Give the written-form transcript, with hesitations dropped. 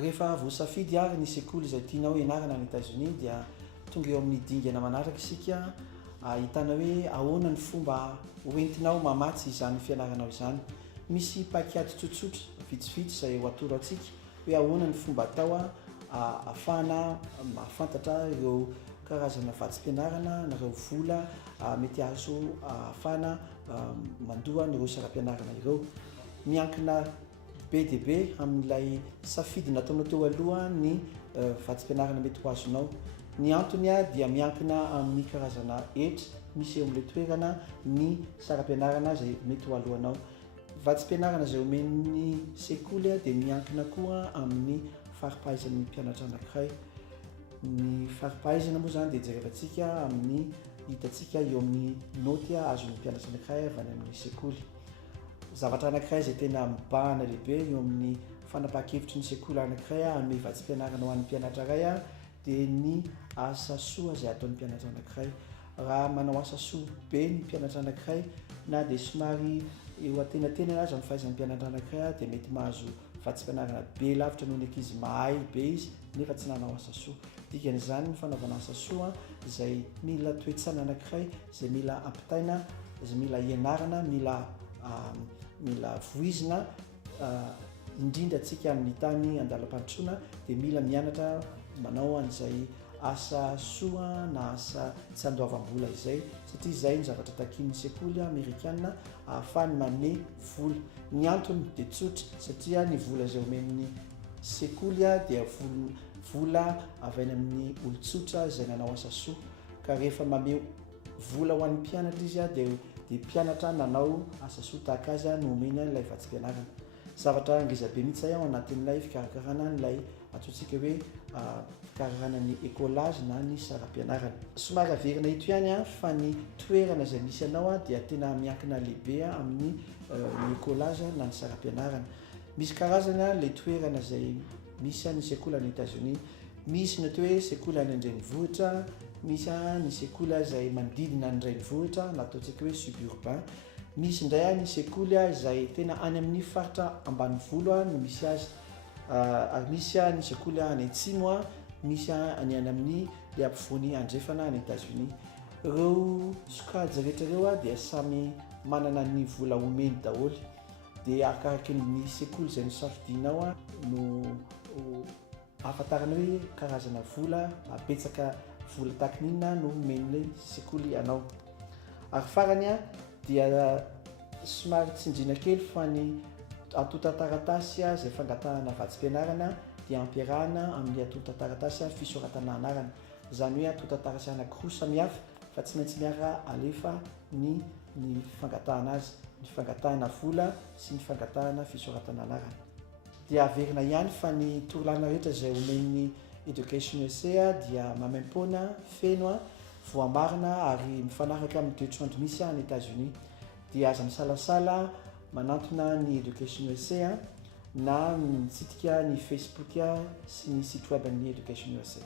Rehefa voasafidy ary ny sekoly izay tianao ianarana any États-Unis dia tonga eo amin'ny dingana manaraka isika ahitana hoe ahoana ny fomba hoentinao mamatsy izany fianaranao izany. Misy pakiady tsotsotra vitsivitsy izay ho atoro antsika hoe ahoana ny fomba atao ahafahana mahafantatra ireo karazana vatsim-pianarana na ireo vola mety azo ahafahana mandoa ireo saram-pianarana ireo. Miankina be dia be amin'ilay safidy nataonao teo aloha ny vatsim-pianarana mety ho azonao. Ny antony dia miankina amin'ny karazana hetra misy eo amin'ilay toerana ny saram-pianarana izay mety ho alohanao. Vatsim-pianarana izay omen'ny sekoly dia miankina koa amin'ny faripahaizan'ny mpianatra anankiray. Ny faripahaizana moa zany dia jerevantsika amin'ny hitantsika eo amin'ny naoty azon'ny mpianatra anankiray avy any amin'ny sekoly. Zavatra anankiray izay tena mibahana lehibe eo amin'ny fanapahan-kevitry ny sekoly anankiray hanome vatsim-pianarana ho an'ny mpianatra iray dia ny asa soa izay ataon'ny mpianatra anankiray. Raha manao asa soa be ny mpianatra anankiray na dia somary eo antenatena aza ny fahaizan'ny mpianatra anankiray dia mety mahazo vatsim-pianarana be lavitra noho ny ankizy mahay be izy nefa tsy nanao asa soa. Dikan'izany ny fanaovana asa soa izay mila toetsana anankiray, izay mila ampitaina, izay mila ianarana, mila voizina indrindra antsika amin'ny tany andalam-pandrosoana dia mila mianatra manao an'izay asa soa na asa tsy andoavam-bola izay satria izay ny zavatra takian'ny sekoly amerikanina ahafahany manome vola. Ny antony dia tsotra satria ny vola izay omen'ny sekoly dia vola avy any amin'ny olon-tsotra izay nanao asa soa ka rehefa mameo vola ho an'ny mpianatra izy dia mpianatra nanao asa soa tahaka azy no omeny ilay vatsim-pianarana. Zavatra ngezabe mihitsy zay ao anatin'ilay fikarakarana n'ilay atsoantsika hoe fikarakarana ny écolage na ny saram-pianarana. Somary averina eto ihany fa ny toerana izay misy anao dia tena miankina lehibe amin'ny écolage na ny saram-pianarana. Misy karazana ilay toerana izay misy ny sekoly any États-Unis. Misy ny atao hoe sekoly any an-drenivohitra, misy ny sekoly izay manodidina ny renivohitra na ataontsika hoe suburbain. Misy indray ny sekoly izay tena any amin'ny faritra ambanivolo no misy azy. Misy ny sekoly any atsimo, misy any amin'ny le ampovoany andrefana any États-Unis. Ireo sokajy rehetra ireo dia samy manana ny vola omeny daholo dia arakaraka ny sekoly izay nosafidianao no ahafantarana hoe karazana vola apetsaka vola tahaka n'inona no omen'ilay sekoly anao. Ary farany dia somary tsindriana kely fa ny atotan-taratasy izay fangatahana vatsim-pianarana dia ampiarahana amin'ny atotan-taratasy fisoratana anarana. Izany hoe atotan-taratasy anankiroa samihafa fa tsy maintsy miara alefa ny fangatahana azy, ny fangatahana vola sy ny fangatahana fisoratana anarana. Dia averina ihany fa ny torolana rehetra izay omen'ny Education USA dia maimaimpoana, feno, voamarina ary mifanaraka amin'ny toetr'andro misy any États-Unis. Dia aza misalasala manantona ny Education USA na mitsidika ny Facebook sy ny site web ny Education USA.